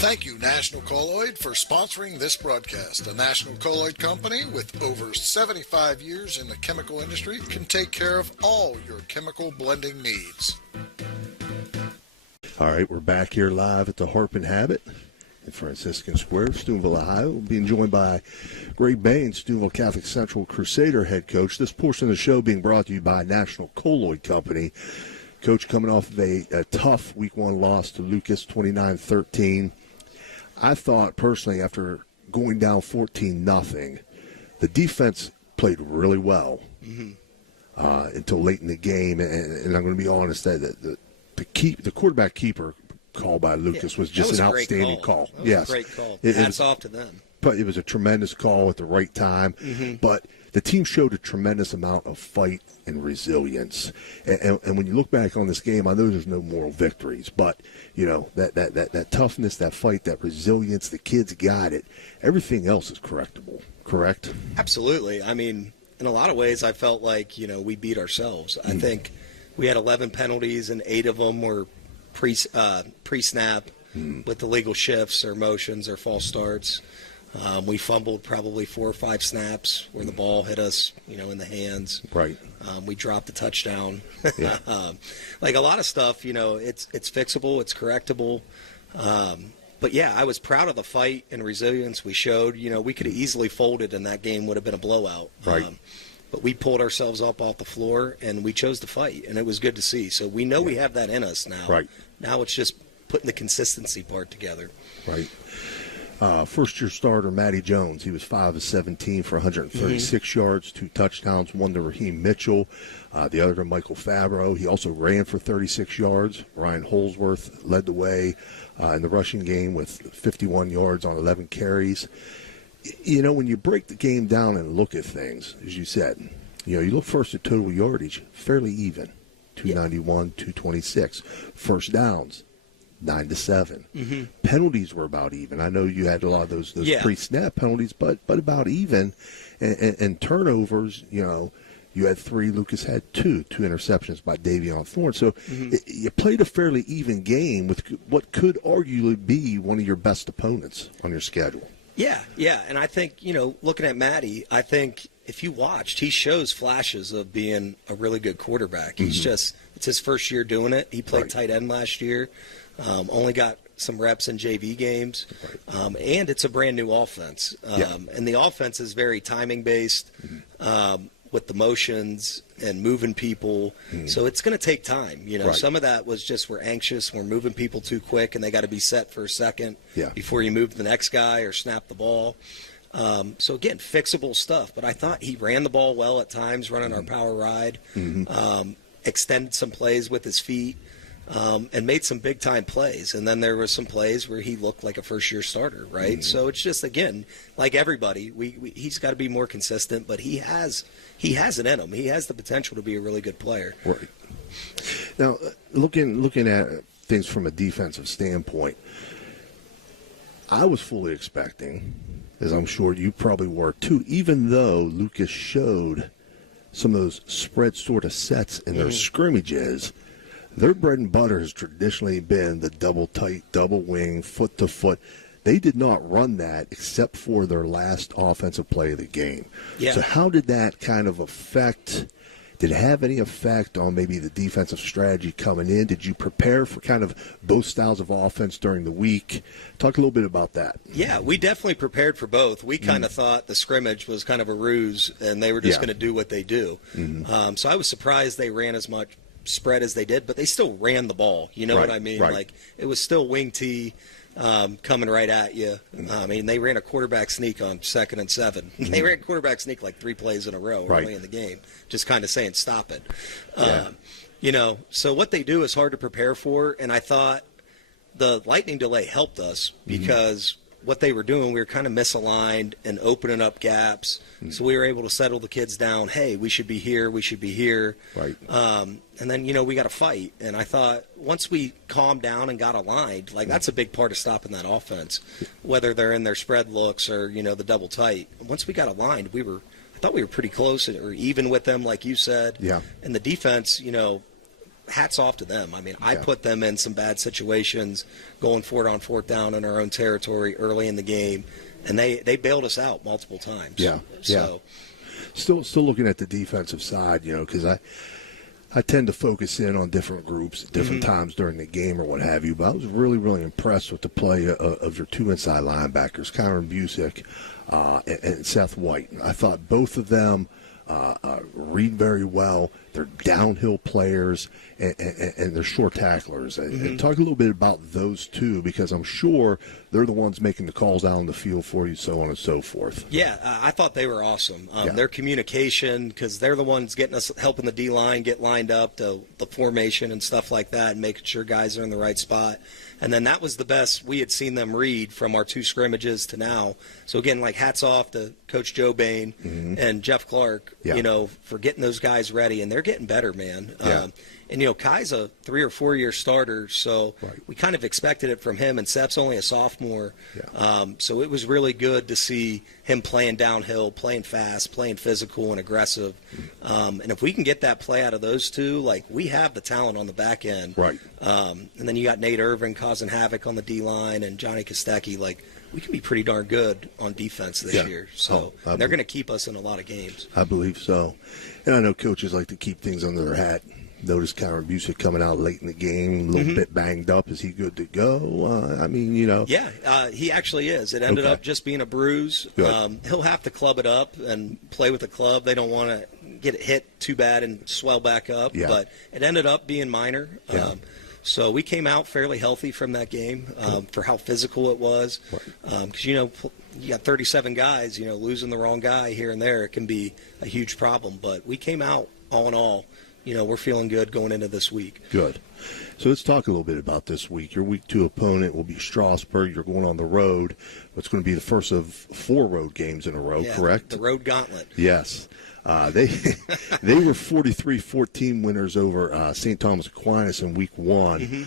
Thank you, National Colloid, for sponsoring this broadcast. A National Colloid company with over 75 years in the chemical industry can take care of all your chemical blending needs. All right, we're back here live at the Harp and Habit in Franciscan Square, Steubenville, Ohio. We're being joined by Greg Bahen, Steubenville Catholic Central Crusader head coach. This portion of the show being brought to you by National Colloid Company. Coach coming off of a tough Week 1 loss to Lucas, 29-13. I thought, personally, after going down 14-0, the defense played really well until late in the game. And I'm going to be honest, that the quarterback keeper call by Lucas was just an outstanding call. Yes, a great call. Hats off to them. But it was a tremendous call at the right time. But the team showed a tremendous amount of fight and resilience. And when you look back on this game, I know there's no moral victories, but you know that toughness, that fight, that resilience, the kids got it. Everything else is correctable. Correct? Absolutely. I mean, in a lot of ways, I felt like we beat ourselves. I think we had 11 penalties, and 8 of them were pre-snap with illegal shifts or motions or false starts. We fumbled probably 4 or 5 snaps where the ball hit us, in the hands. Right. We dropped a touchdown. Yeah. Like a lot of stuff, it's fixable, it's correctable. But yeah, I was proud of the fight and resilience we showed. We could have easily folded, and that game would have been a blowout. Right. But we pulled ourselves up off the floor, and we chose to fight, and it was good to see. So we know we have that in us now. Right. Now it's just putting the consistency part together. Right. First-year starter, Matty Jones. He was 5 of 17 for 136 yards, 2 touchdowns, one to Raheem Mitchell, the other to Michael Fabro. He also ran for 36 yards. Ryan Holsworth led the way in the rushing game with 51 yards on 11 carries. When you break the game down and look at things, as you said, you look first at total yardage, fairly even, 291, 226. First downs, 9-7. Penalties were about even. I know you had a lot of those pre-snap penalties, but about even. And turnovers, you had 3. Lucas had 2 interceptions by Davion Thorne. So you played a fairly even game with what could arguably be one of your best opponents on your schedule. Yeah, and I think, looking at Matty, I think if you watched, he shows flashes of being a really good quarterback. He's it's his first year doing it. He played tight end last year, only got some reps in JV games, and it's a brand new offense. And the offense is very timing-based with the motions and moving people. So it's going to take time. Some of that was just we're anxious, we're moving people too quick, and they got to be set for a second before you move to the next guy or snap the ball. So again, fixable stuff. But I thought he ran the ball well at times, running our power ride, extended some plays with his feet, and made some big-time plays. And then there were some plays where he looked like a first-year starter, right? So it's just, again, like everybody, he's got to be more consistent, but he has it in him. He has the potential to be a really good player. Right. Now, looking at things from a defensive standpoint, I was fully expecting, as I'm sure you probably were too, even though Lucas showed some of those spread sort of sets in their scrimmages, their bread and butter has traditionally been the double tight, double wing, foot to foot. They did not run that except for their last offensive play of the game. Yeah. So how did that kind of affect? Did it have any effect on maybe the defensive strategy coming in? Did you prepare for kind of both styles of offense during the week? Talk a little bit about that. Yeah, we definitely prepared for both. We kind of thought the scrimmage was kind of a ruse, and they were just going to do what they do. So I was surprised they ran as much spread as they did, but they still ran the ball. You know what I mean? Right. Like, it was still wing tee coming right at you. I mean, they ran a quarterback sneak on 2nd and 7. They ran quarterback sneak like 3 plays in a row early in the game, just kind of saying, stop it. So what they do is hard to prepare for, and I thought the lightning delay helped us because what they were doing, we were kind of misaligned and opening up gaps. So we were able to settle the kids down. Hey, we should be here. We should be here. Right. And then, we got to fight. And I thought once we calmed down and got aligned, like that's a big part of stopping that offense, whether they're in their spread looks or, the double tight. Once we got aligned, I thought we were pretty close or even with them, like you said. Yeah. And the defense, hats off to them. I mean, I put them in some bad situations going for it on fourth down in our own territory early in the game, and they bailed us out multiple times. Yeah, so. Still looking at the defensive side, because I tend to focus in on different groups at different times during the game or what have you, but I was really, really impressed with the play of your two inside linebackers, Kyron Busick and Seth White. I thought both of them read very well. They're downhill players, and they're short tacklers. And talk a little bit about those two, because I'm sure they're the ones making the calls out on the field for you, so on and so forth. Yeah, I thought they were awesome. Their communication, because they're the ones getting us, helping the D-line get lined up, the formation and stuff like that, and making sure guys are in the right spot. And then that was the best we had seen them read from our two scrimmages to now. So, again, like, hats off to Coach Joe Bahen and Jeff Clark, for getting those guys ready. And they're getting better, man. And Kai's a 3 or 4 year starter, so we kind of expected it from him. And Seth's only a sophomore. So it was really good to see him playing downhill, playing fast, playing physical and aggressive. And if we can get that play out of those two, like, we have the talent on the back end. And then you got Nate Irvin causing havoc on the D-line and Johnny Kostecki. Like, we can be pretty darn good on defense this year. So they're going to keep us in a lot of games. I believe so. And I know coaches like to keep things under their hat. Notice Kyron Busick coming out late in the game, a little bit banged up. Is he good to go? I mean, Yeah, he actually is. It ended up just being a bruise. He'll have to club it up and play with the club. They don't want to get it hit too bad and swell back up. But it ended up being minor. So we came out fairly healthy from that game for how physical it was. Because, you got 37 guys, losing the wrong guy here and there, it can be a huge problem. But we came out, all in all, we're feeling good going into this week. Good. So let's talk a little bit about this week. Your week 2 opponent will be Strasburg. You're going on the road. It's going to be the first of 4 road games in a row, correct? The road gauntlet. Yes. They were 43-14 winners over St. Thomas Aquinas in week 1.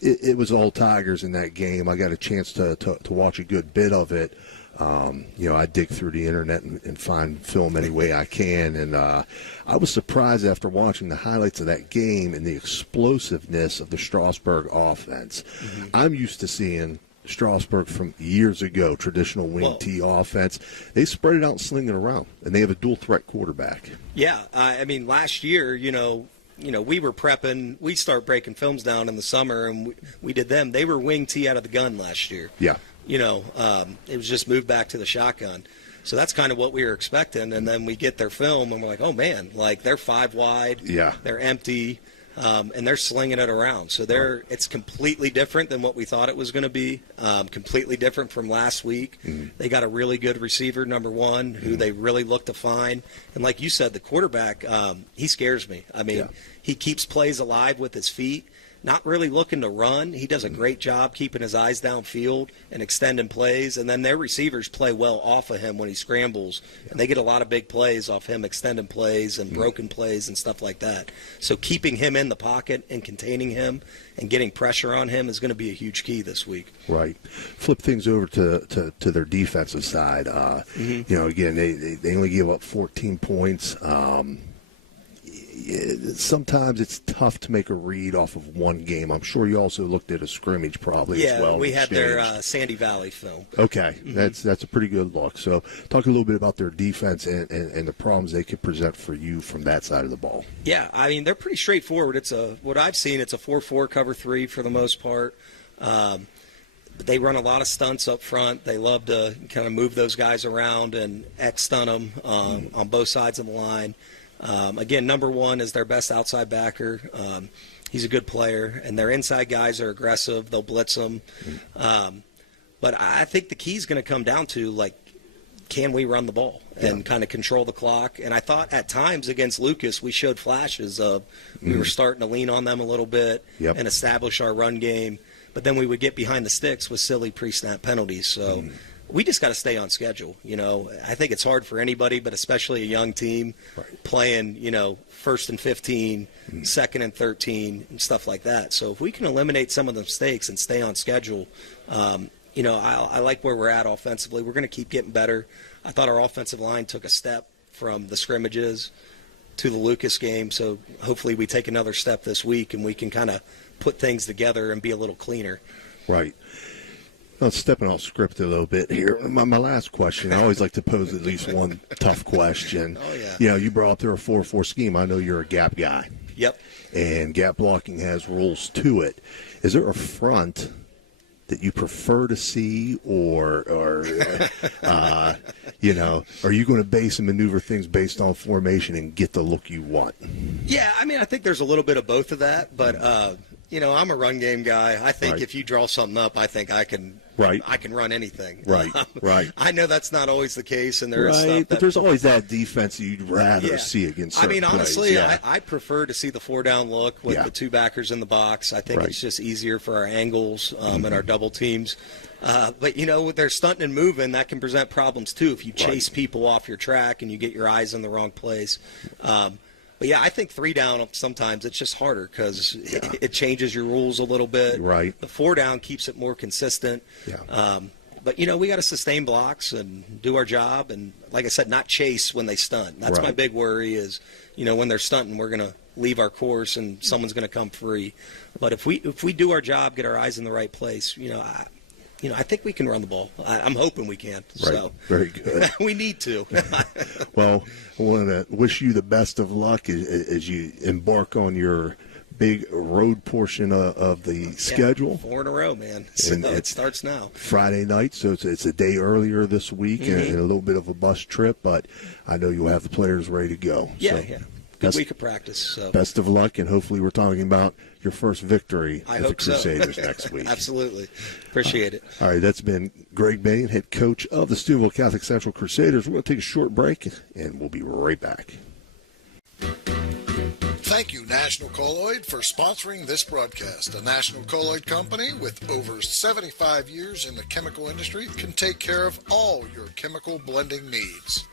It was all Tigers in that game. I got a chance to watch a good bit of it. I dig through the internet and find film any way I can. And I was surprised after watching the highlights of that game and the explosiveness of the Strasburg offense. I'm used to seeing Strasburg from years ago, traditional wing T offense. They spread it out and sling it around, and they have a dual threat quarterback. Yeah, I mean, last year, we were prepping. We start breaking films down in the summer, and we did them. They were wing T out of the gun last year. Yeah. It was just moved back to the shotgun. So that's kind of what we were expecting. And then we get their film, and we're like, oh, man, like, they're 5 wide. Yeah. They're empty, and they're slinging it around. So it's completely different than what we thought it was going to be, completely different from last week. They got a really good receiver, number 1, who they really look to find. And like you said, the quarterback, he scares me. I mean, he keeps plays alive with his feet. Not really looking to run. He does a great job keeping his eyes downfield and extending plays. And then their receivers play well off of him when he scrambles. And they get a lot of big plays off him extending plays and broken plays and stuff like that. So keeping him in the pocket and containing him and getting pressure on him is going to be a huge key this week. Right. Flip things over to their defensive side. Again, they only give up 14 points. Sometimes it's tough to make a read off of one game. I'm sure you also looked at a scrimmage probably as well. Yeah, we had their Sandy Valley film. Okay, that's a pretty good look. So talk a little bit about their defense and the problems they could present for you from that side of the ball. Yeah, I mean, they're pretty straightforward. What I've seen, it's a 4-4 cover 3 for the most part. But they run a lot of stunts up front. They love to kind of move those guys around and X-stun them on both sides of the line. Again, number 1 is their best outside backer. He's a good player, and their inside guys are aggressive. They'll blitz them. But I think the key is going to come down to, like, can we run the ball and kind of control the clock? And I thought at times against Lucas we showed flashes of we were starting to lean on them a little bit and establish our run game. But then we would get behind the sticks with silly pre-snap penalties. So we just got to stay on schedule. I think it's hard for anybody, but especially a young team playing, 1st and 15, 2nd and 13, and stuff like that. So if we can eliminate some of the mistakes and stay on schedule, I like where we're at offensively. We're going to keep getting better. I thought our offensive line took a step from the scrimmages. to the Lucas game. So hopefully we take another step this week and we can kind of put things together and be a little cleaner. Right. Well, stepping off script a little bit here. My last question, I always like to pose at least one tough question. Oh, yeah. You know, you brought up there a 4-4 scheme. I know you're a gap guy. Yep. And gap blocking has rules to it. Is there a front that you prefer to see, or you know, are you going to base and maneuver things based on formation and get the look you want? Yeah, I mean, I think there's a little bit of both of that, but you know, I'm a run game guy. I think Right. if you draw something up, I think I can run anything. Right, right. I know that's not always the case, and there is stuff Right, but that, there's always that defense that you'd rather Yeah. see against I certain mean, honestly, plays. Yeah. I prefer to see the 4-down look with Yeah. the 2 backers in the box. I think Right. it's just easier for our angles and our double teams. But, you know, with their stunting and moving, that can present problems, too, if you chase people off your track and you get your eyes in the wrong place. But, yeah, I think 3-down sometimes it's just harder because it changes your rules a little bit. Right. The 4-down keeps it more consistent. Yeah. But, you know, we got to sustain blocks and do our job. And, like I said, not chase when they stunt. That's my Right. big worry is, you know, when they're stunting, we're going to leave our course and someone's going to come free. But if we do our job, get our eyes in the right place, you know, I think we can run the ball. I'm hoping we can. Right. So Very good. we need to. Well, I want to wish you the best of luck as you embark on your big road portion of the schedule. 4 in a row, man. So And it starts now. Friday night, so it's a day earlier this week and a little bit of a bus trip, but I know you'll have the players ready to go. Yeah, So yeah. Good week of practice. So. Best of luck, and hopefully we're talking about your first victory I as the hope so. Crusaders next week. Absolutely. Appreciate it. All right, that's been Greg Bahen, head coach of the Steubenville Catholic Central Crusaders. We're going to take a short break, and we'll be right back. Thank you, National Colloid, for sponsoring this broadcast. A National Colloid company with over 75 years in the chemical industry can take care of all your chemical blending needs.